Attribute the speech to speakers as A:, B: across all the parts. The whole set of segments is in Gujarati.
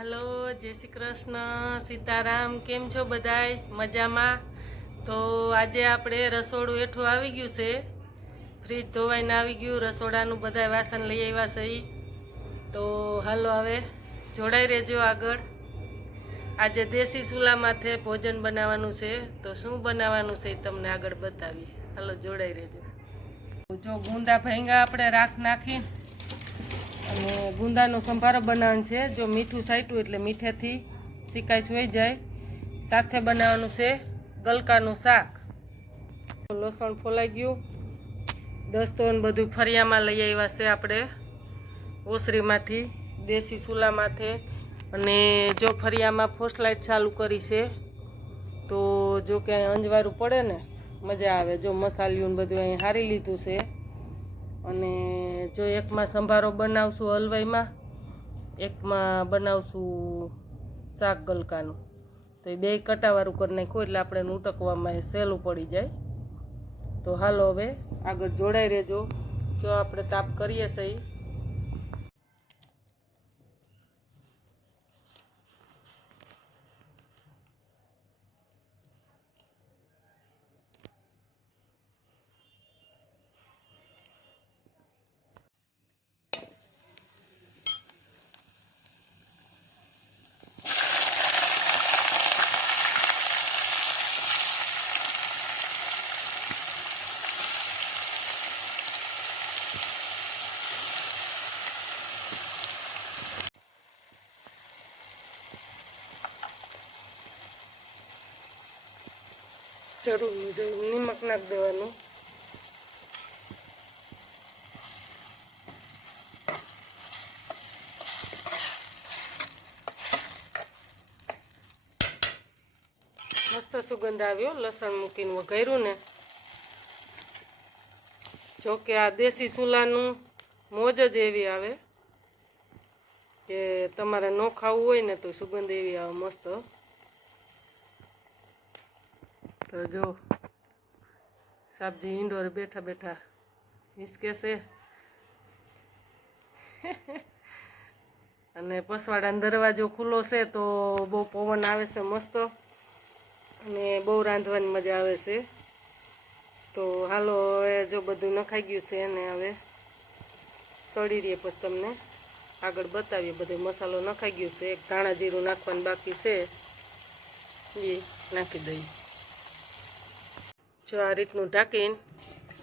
A: જય શ્રી કૃષ્ણ. સીતારામ, કેમ છો બધાય? મજામાં? તો આજે આપણે રસોડું હેઠું આવી ગયું છે. ફ્રીજ ધોવાઈને આવી ગયું, રસોડાનું બધાય વાસણ લઈ આવ્યા છે તો હાલો હવે જોડાઈ રહેજો આગળ. આજે દેશી ચૂલામાંથી ભોજન બનાવવાનું છે. તો શું બનાવવાનું છે એ તમને આગળ બતાવીએ. હાલો, જોડાઈ રહેજો. જો ગુંદા ભેંગા આપણે રાખ નાખી અને ગુંદાનો સંભારો બનાવવાનો છે. જો મીઠું સાઈટું એટલે મીઠેથી સિકાઈ સુઈ જાય. સાથે બનાવવાનું છે ગલકાનું શાક. લસણ ફોલાઈ ગયું. દસ્તોન બધું ફરિયામાં લઈ આવ્યા છે આપણે ઓસરીમાંથી, દેશી ચૂલામાંથી અને જો ફરિયામાં ફોસલાઇટ ચાલુ કરી છે, તો જો ક્યાંય અંજવારું પડે ને, મજા આવે. જો મસાલિયું બધું અહીં હારી લીધું છે. અને જો એકમાં સંભારો બનાવશું હલવાઈમાં, એકમાં બનાવશું શાક ગલકાનું. તો એ બે કટાવાળું કરી નાખ્યું એટલે આપણે એ સહેલું પડી જાય. તો હાલો હવે આગળ જોડાઈ રહેજો. જો આપણે તાપ કરીએ સહી. જરૂર નિમક નાખ દેવાનું. મસ્ત સુગંધ આવ્યો લસણ મૂકીને વઘાર્યું ને. જો કે આ દેશી ચૂલાનું મોજ જ એવી આવે કે તમારે ન ખાવું હોય ને તો સુગંધ એવી આવે મસ્ત. તો જો સાબજી ઇન્ડોર બેઠા બેઠા હિસકે છે. અને પસવાડાનો દરવાજો ખુલ્લો છે તો બહુ પવન આવે છે મસ્ત. અને બહુ રાંધવાની મજા આવે છે. તો હાલો, હવે જો બધું નખાઈ ગયું છે અને હવે સડી રહીએ પછી તમને. આગળ બતાવીએ બધો મસાલો નખાઈ ગયો છે. એક ધાણા જીરું નાખવાનું બાકી છે. એ નાખી દઈએ. જો આ રીતનું ઢાંકીને,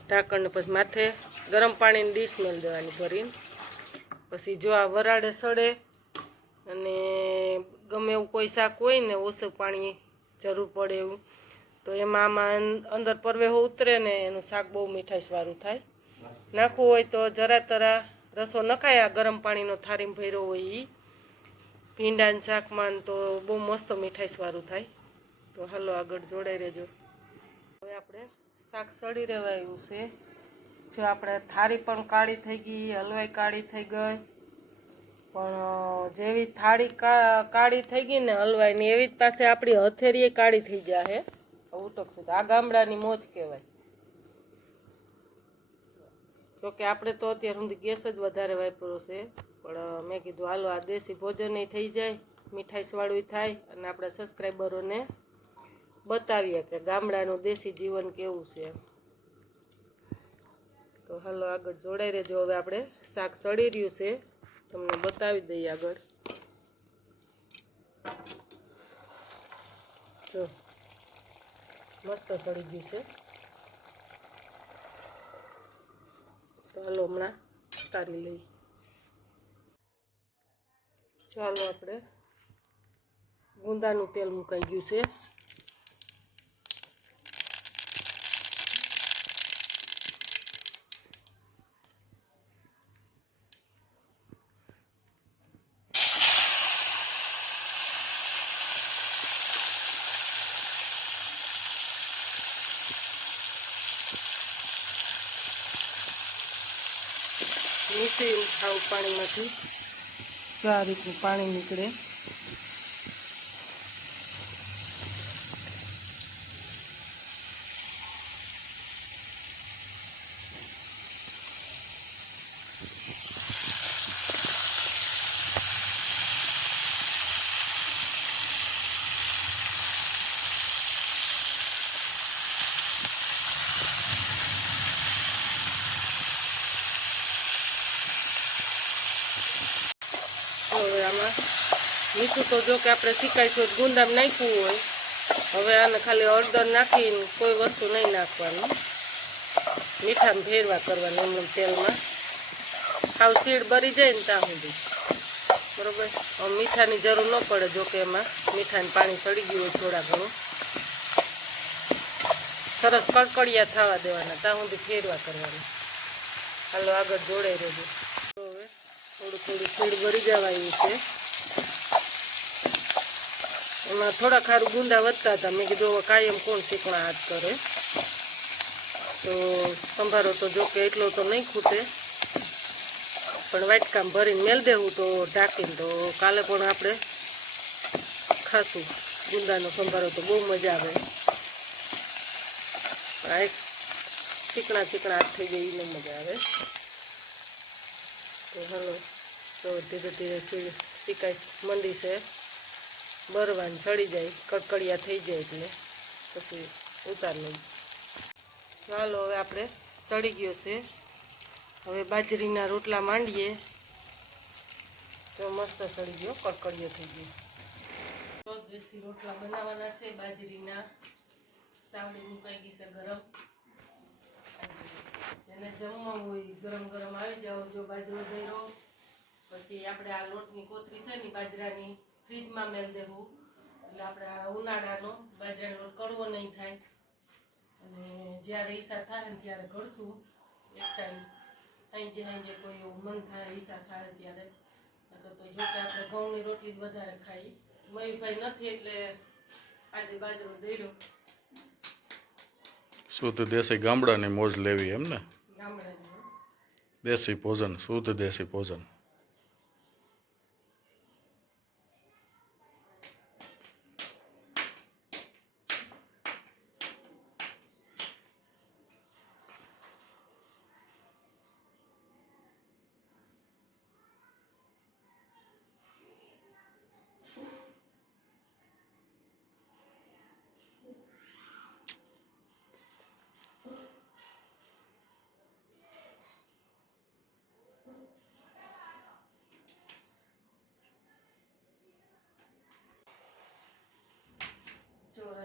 A: ઢાંકણને પછી માથે ગરમ પાણીની ડીશ મેળ દેવાની ભરીને. પછી જો આ વરાળે સડે અને ગમે એવું કોઈ શાક હોય ને ઓછું પાણી જરૂર પડે એવું, તો એમાં આમાં અંદર પરવેહો ઉતરે ને એનું શાક બહુ મીઠાઈસવાળું થાય. નાખવું હોય તો જરા તરા રસો નખાય, આ ગરમ પાણીનો થારીમ ભર્યો હોય એ ભીંડાના શાકમાં તો બહુ મસ્ત મીઠાઈસવાળું થાય. તો હાલો આગળ જોડાઈ રહેજો. આપણે શાક સડી રહેવાયું છે. જો આપણે થાળી પણ કાળી થઈ ગઈ, હલવાઈ કાળી થઈ ગઈ, પણ જેવી થાળી કાળી થઈ ગઈ ને હલવાઈની, એવી જ પાસે આપણી હથેરીએ કાળી થઈ જાય ઉટક છે. આ ગામડાની મોજ કહેવાય. જોકે આપણે તો અત્યાર સુધી ગેસ જ વધારે વાપરો છે, પણ મેં કીધું, હાલો, આ દેશી ભોજન થઈ જાય મીઠાઈસવાળું થાય, અને આપણા સબસ્ક્રાઈબરોને બતાવીએ કે ગામડાનું દેશી જીવન કેવું છે. તો હાલો આગળ જોડાઈ રહેજો. હવે આપણે શાક સડી રહ્યું છે. તમને બતાવી દઈએ આગળ. જો, મસ્ત સડી ગયું છે. તો હાલો હમણાં ઉતારી લઈએ. ચાલો આપણે ગુંદાનું તેલ મુકાઈ ગયું છે નીકળી ખાવું પાણીમાંથી જો આ રીતનું પાણી નીકળે. મીઠું તો જો કે આપણે શીખાય છે ગુંદામ નાખ્યું હોય. હવે આને ખાલી હળદર નાખીને કોઈ વસ્તુ નહીં નાખવાનું. મીઠામાં ફેરવા કરવાનું એમ એમ તેલમાં. આવું સીડ બરી જાય ને ત્યાં સુધી. બરાબર? મીઠાની જરૂર ન પડે જો કે એમાં. મીઠાને પાણી ચડી ગયું હોય થોડા ઘણું. સરસ કડકડિયા થવા દેવાના, ત્યાં સુધી ફેરવા કરવાના. હાલો આગળ જોડાઈ રહેજો. હવે થોડું થોડું સીડ ભરી જવા આવ્યું છે. એમાં થોડા ખારું ગુંદા વધતા હતા. મેં કીધું, હવે કાયમ કોણ શીકણા હાથ કરે? તો સંભારો તો જો કે એટલો તો નહીં ખૂટે. પણ વાટકામ ભરીને મેલ દેવું તો ઢાંકીને તો કાલે પણ આપણે ખાશું. ગુંદાનો સંભારો તો બહુ મજા આવે. પણ આ ચીકણા ચીકણા હાથ થઈ જાય એને મજા આવે. તો હાલો, તો ધીરે ધીરે શીકાય મંડી છે. બરવાન ચડી જાય, કડકડિયા થઈ જાય એટલે. પછી ઉતાર લઈ ચાલો, હવે આપણે સડી ગયો છે. હવે બાજરીના રોટલા માંડીએ. તો મસ્ત સડી ગયો, કડકડિયો થઈ ગયો. દેશી રોટલા બનાવવાના છે બાજરીના. તાવડી મુકાઈ ગઈ છે ગરમ. જેને જમવા હોય ગરમ ગરમ આવી જાઓ જો બાજરો દઈરો પછી આપણે આ લોટની કોથરી છે ને બાજરાની ફ્રીજમાં મેલ દેવું. એટલે આપણે આ ઉનાળાનો બાજરાનો કડવો નહીં થાય. અને જ્યારે ઈસા થાય ને ત્યારે ઘડશું એક ટાઈમ સાંજે સાંજે કોઈ એવું મન થાય ઈસા થાય ત્યારે. નકર તો જો કે આપણે ઘઉંની રોટલી જ વધારે ખાઈ. મયુરભાઈ નથી એટલે આજે બાજરો દઈરો.
B: શુદ્ધ દેશી ગામડાની મોજ લેવી એમ ને?
A: ગામડાની
B: દેશી ભોજન શુદ્ધ દેશી ભોજન.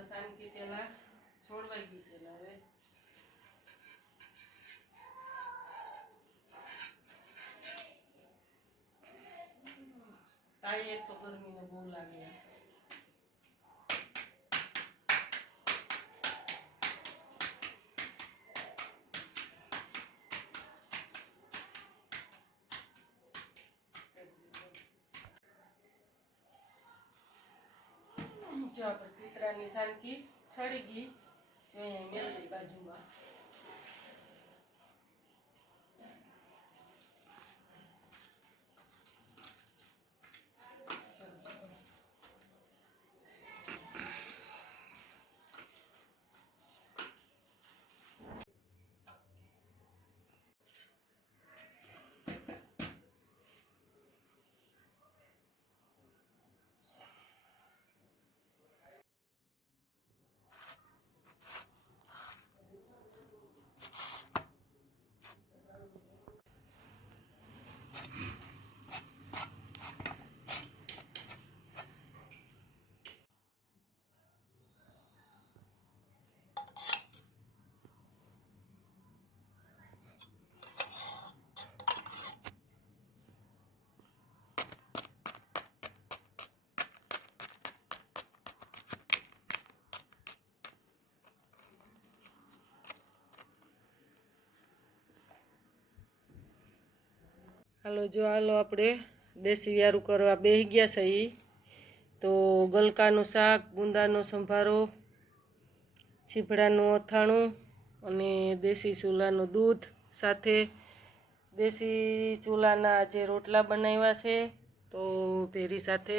A: ચોરસ આનકી પેલા છોડવાઈ ગઈ છે એટલે હવે તાઈ એક તો ગરમીને બહુ લાગે જો આપણે કૂતરાની શાંતિ છડી ગઈ. જો અહીંયા બાજુમાં. હાલો, જો હાલો આપણે દેશી વ્યારું કરવા બેસી ગયા છે એ તો ગલકાનું શાક ગુંદાનો સંભારો, છીપડાનું અથાણું અને દેશી ચૂલાનું દૂધ સાથે દેશી ચૂલાના જે રોટલા બનાવ્યા છે, તો ભેરી સાથે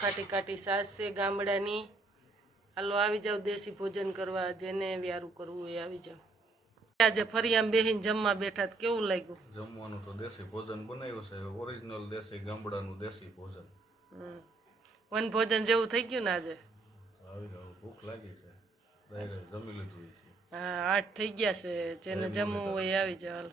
A: કાટી કાટી સાસ છે ગામડાની. હાલો, આવી જાવ દેશી ભોજન કરવા, જેને વ્યારું કરવું એ આવી જાવ. આજે ફરી આમ બેસીને જમવા બેઠા કેવું લાગ્યું?
B: જમવાનું તો દેશી ભોજન બનાવ્યું છે. ઓરિજિનલ દેશી ગામડાનું દેશી ભોજન.
A: વન ભોજન જેવું થઈ ગયું ને આજે?
B: ભૂખ લાગી છે. જમી લીધું છે.
A: હા આઠ થઈ ગયા છે. જેને જમવું હોય આવી જાવ